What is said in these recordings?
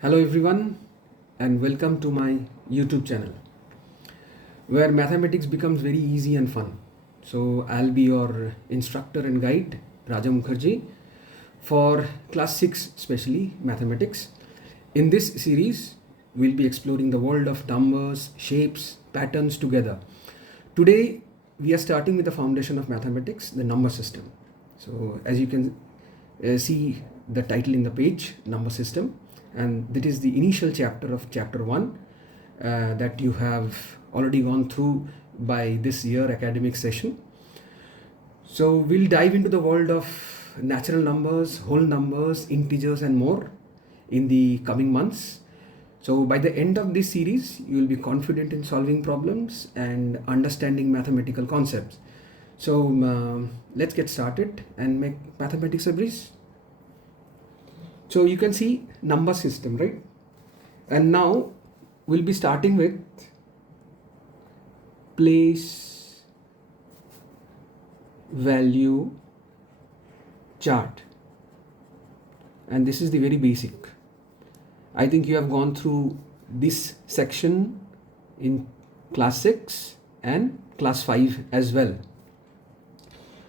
Hello everyone and welcome to my YouTube channel where mathematics becomes very easy and fun. So I'll be your instructor and guide Raja Mukherjee for class 6 especially mathematics. In this series we'll be exploring the world of numbers, shapes, patterns together. Today we are starting with the foundation of mathematics, the number system. So as you can see the title in the page, number system, and that is the initial chapter of chapter 1 that you have already gone through by this year academic session. So we'll dive into the world of natural numbers, whole numbers, integers and more in the coming months. So by the end of this series you will be confident in solving problems and understanding mathematical concepts. So let's get started and make mathematics a breeze. So you can see number system, right? And now we'll be starting with place value chart. And this is the very basic. I think you have gone through this section in class 6 and class 5 as well.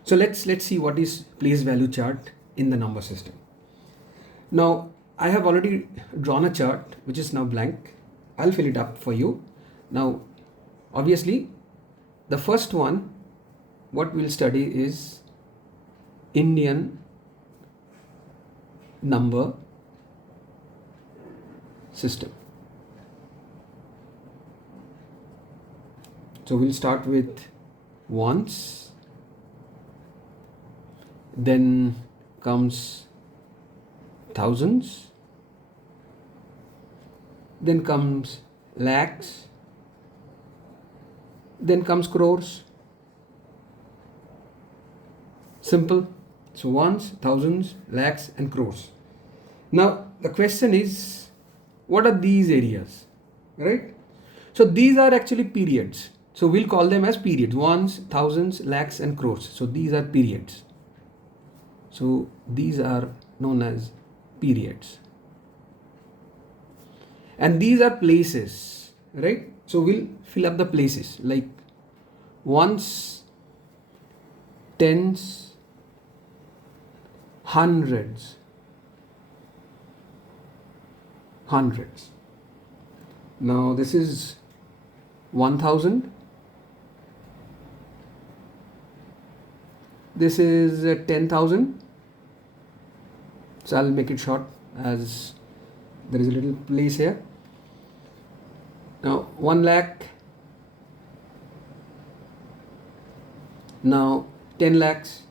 So let's see what is place value chart in the number system. Now I have already drawn a chart which is now blank. I'll fill it up for you. Now obviously the first one what we'll study is Indian number system. So we'll start with ones, then comes thousands, then comes lakhs, then comes crores. Simple. So ones, thousands, lakhs and crores. Now the question is, what are these areas, right? So these are actually periods. So we'll call them as periods: ones, thousands, lakhs and crores. So these are periods. So these are known as periods. And these are places, right? So we'll fill up the places like ones, tens, hundreds. Now this is 1000. This is 10,000. So I'll make it short as there is a little place here. Now 1 lakh. Now 10 lakhs.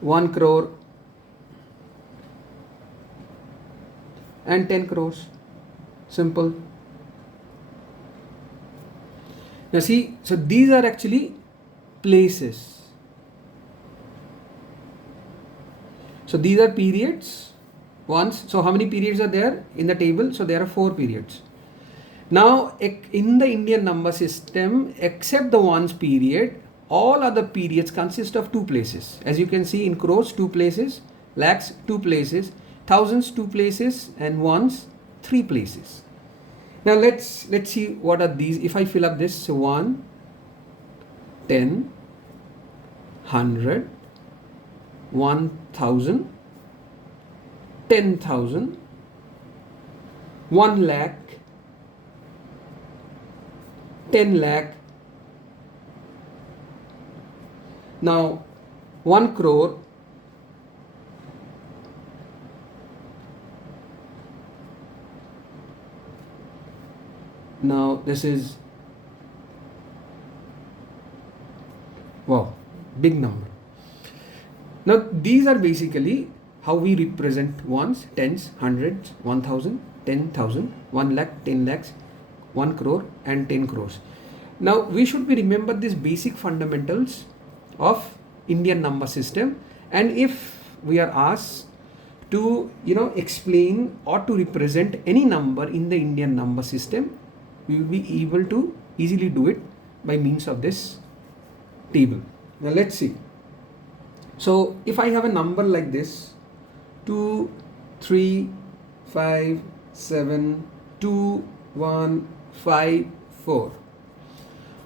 1 crore. And 10 crores. Simple. Now see, so these are actually places. So these are periods, ones. So how many periods are there in the table? So there are 4 periods. Now in the Indian number system, except the ones period, all other periods consist of 2 places. As you can see in crores, 2 places, lakhs, 2 places, thousands, 2 places, and ones, 3 places. Now let's see what are these. If I fill up this, so 1, 10, 100, 1000, 10,000, 1 lakh, 10 lakh. Now 1 crore, now this is, wow, big number. Now these are basically how we represent ones, tens, hundreds, 1000, 10,000, 1 lakh, 10 lakhs, 1 crore and 10 crores. Now we should be remember these basic fundamentals of Indian number system, and if we are asked to explain or to represent any number in the Indian number system, we will be able to easily do it by means of this table. Now let's see. So if I have a number like this, 2 3 5 7 2 1 5 4.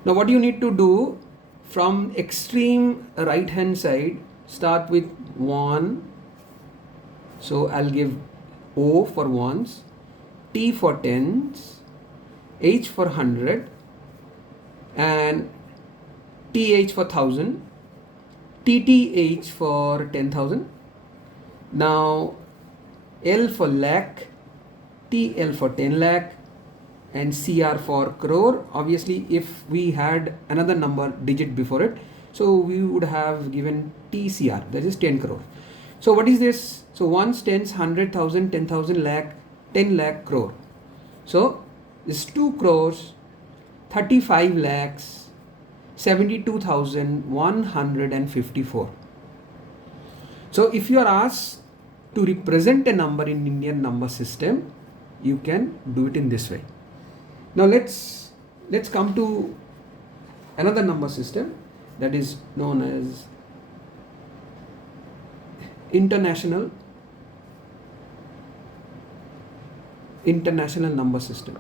Now what you need to do, from extreme right hand side, start with 1. So I'll give O for ones, T for tens, H for 100, and TH for 1000, TTH for 10,000. Now L for lakh, TL for 10 lakh, and CR for crore. Obviously, if we had another number digit before it, so we would have given TCR, that is 10 crore. So what is this? So ones, tens, 100,000, 10,000, lakh, 10 lakh, crore. So this 2 crores, 35 lakhs, 72,154. So if you are asked to represent a number in Indian number system, you can do it in this way. Now let's come to another number system that is known as international number system.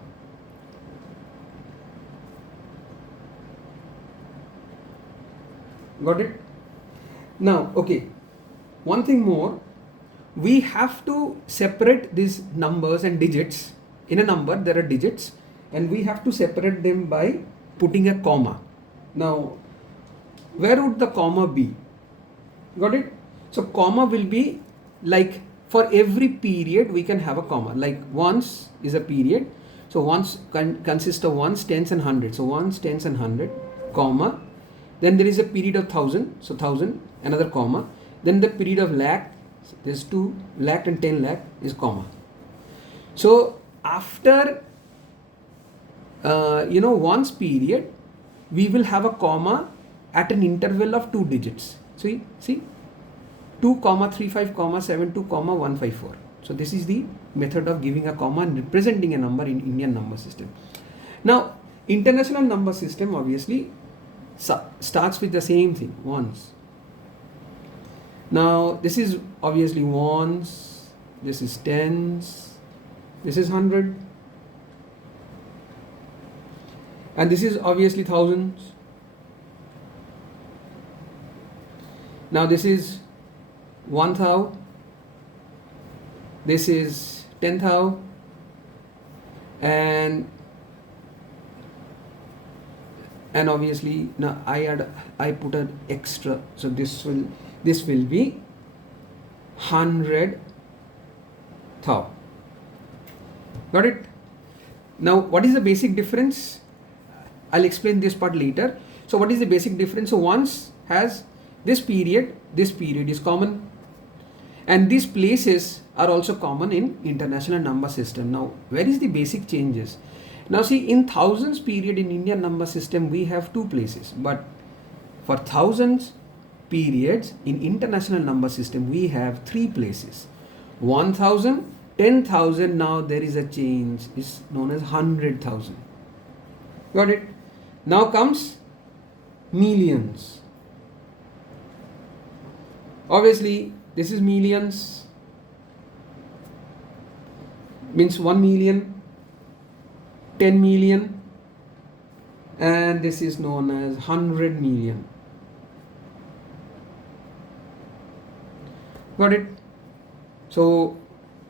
Got it? Now, okay, one thing more, we have to separate these numbers and digits. In a number there are digits, and we have to separate them by putting a comma. Now, where would the comma be? Got it? So comma will be like, for every period we can have a comma. Like ones is a period, so ones consists of ones, tens and hundred. So ones, tens and hundred, comma. Then there is a period of 1000, so 1000, another comma. Then the period of lakh, there's 2 lakh and 10 lakh is comma. So after one's period, we will have a comma at an interval of 2 digits. See 2, 35, 72, 154. So this is the method of giving a comma and representing a number in Indian number system. Now international number system obviously starts with the same thing, ones. Now this is obviously ones, this is tens, this is 100, and this is obviously thousands. Now this is 1,000, this is 10,000, and obviously now I put an extra, so this will be 100,000. Got it? Now what is the basic difference? I'll explain this part later. So what is the basic difference? So ones has this period is common, and these places are also common in international number system. Now where is the basic changes? Now see, in thousands period in Indian number system we have 2 places, but for thousands periods in international number system we have 3 places. 1,000, 10,000, now there is a change, is known as 100,000. Got it? Now comes millions. Obviously this is millions, means 1 million, 10 million, and this is known as 100 million. Got it? So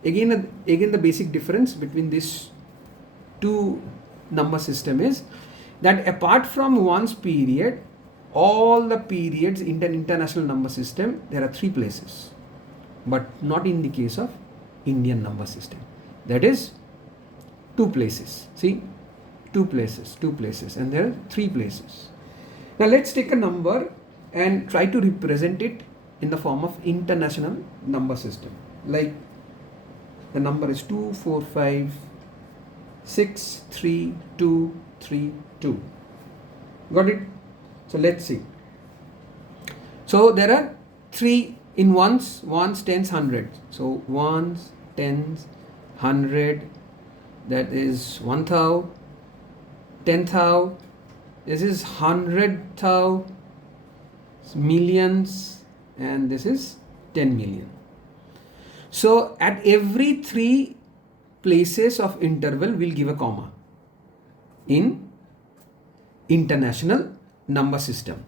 again the basic difference between these 2 number system is that apart from one's period, all the periods in an international number system there are 3 places, but not in the case of Indian number system. That is 2 places. See, 2 places, and there are 3 places. Now let's take a number and try to represent it in the form of international number system. Like the number is 245632232. Got it? So let's see. So there are 3 in ones, tens, hundreds. So ones, tens, 100, that is 1,000, 10,000, this is 100,000, millions, and this is 10 million. So at every 3 places of interval we'll give a comma in international number system.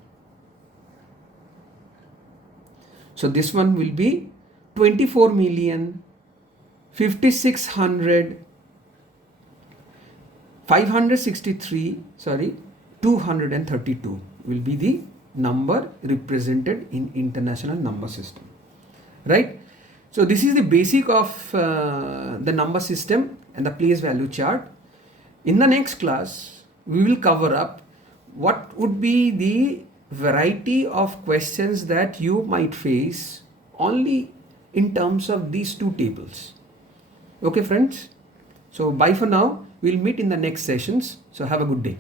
So this one will be 24,56,563 232 will be the number represented in international number system, right? So this is the basic of the number system and the place value chart. In the next class we will cover up what would be the variety of questions that you might face only in terms of these 2 tables. Okay friends, so bye for now. We'll meet in the next sessions. So have a good day.